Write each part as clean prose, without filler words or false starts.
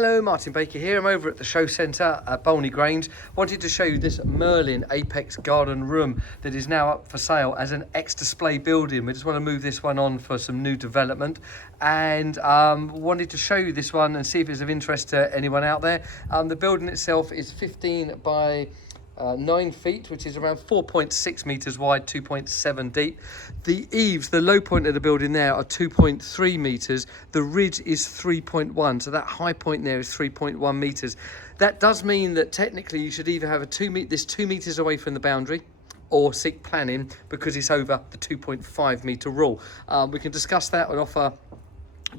Hello, Martin Baker here. I'm over at the show centre at Bolney Grange. Wanted to show you this Merlin Apex Garden Room that is now up for sale as an ex-display building. We just want to move this one on for some new development, and wanted to show you this one and see if it's of interest to anyone out there. The building itself is 15 by 9 feet, which is around 4.6 metres wide, 2.7 deep. The eaves, the low point of the building there, are 2.3 metres. The ridge is 3.1, so that high point there is 3.1 metres. That does mean that technically you should either have this 2 metres away from the boundary, or seek planning because it's over the 2.5 metre rule. We can discuss that and offer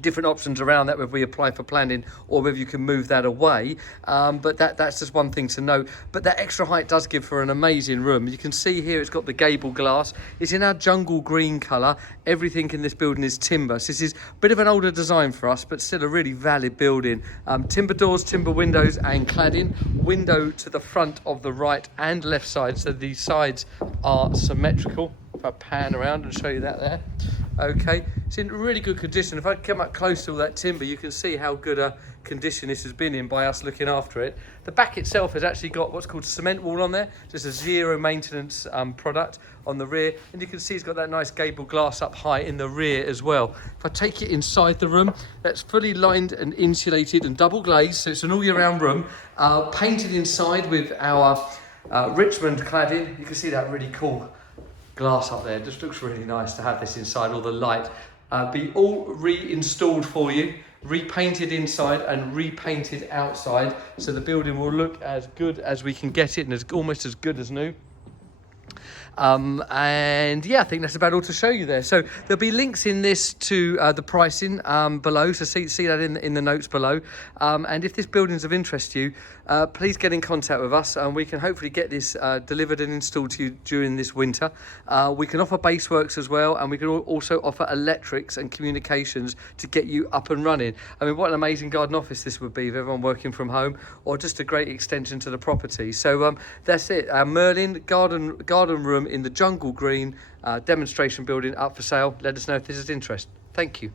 different options around that, whether we apply for planning or whether you can move that away, but that's just one thing to note. But that extra height does give for an amazing room. You can see here it's got the gable glass. It's in our jungle green colour. Everything in this building is timber, so this is a bit of an older design for us, but still a really valid building. Timber doors, timber windows and cladding. Window to the front of the right and left side, so the sides are symmetrical. If I pan around and show you that there. Okay, it's in really good condition. If I come up close to all that timber, you can see how good a condition this has been in by us looking after it. The back itself has actually got what's called cement wall on there, just a zero maintenance product on the rear, and you can see it's got that nice gable glass up high in the rear as well. If I take it inside the room, that's fully lined and insulated and double glazed, so it's an all year round room, painted inside with our Richmond cladding. You can see that really cool glass up there. It just looks really nice to have this inside, all the light. Be all reinstalled for you, repainted inside and repainted outside, so the building will look as good as we can get it and almost as good as new. And yeah, I think that's about all to show you there. So there'll be links in this to the pricing below, so see that in the notes below. And if this building's of interest to you, please get in contact with us, and we can hopefully get this delivered and installed to you during this winter. We can offer base works as well, and we can also offer electrics and communications to get you up and running. I mean, what an amazing garden office this would be with everyone working from home, or just a great extension to the property. So that's it. Our Merlin garden room in the jungle green demonstration building up for sale. Let us know if this is of interest. Thank you.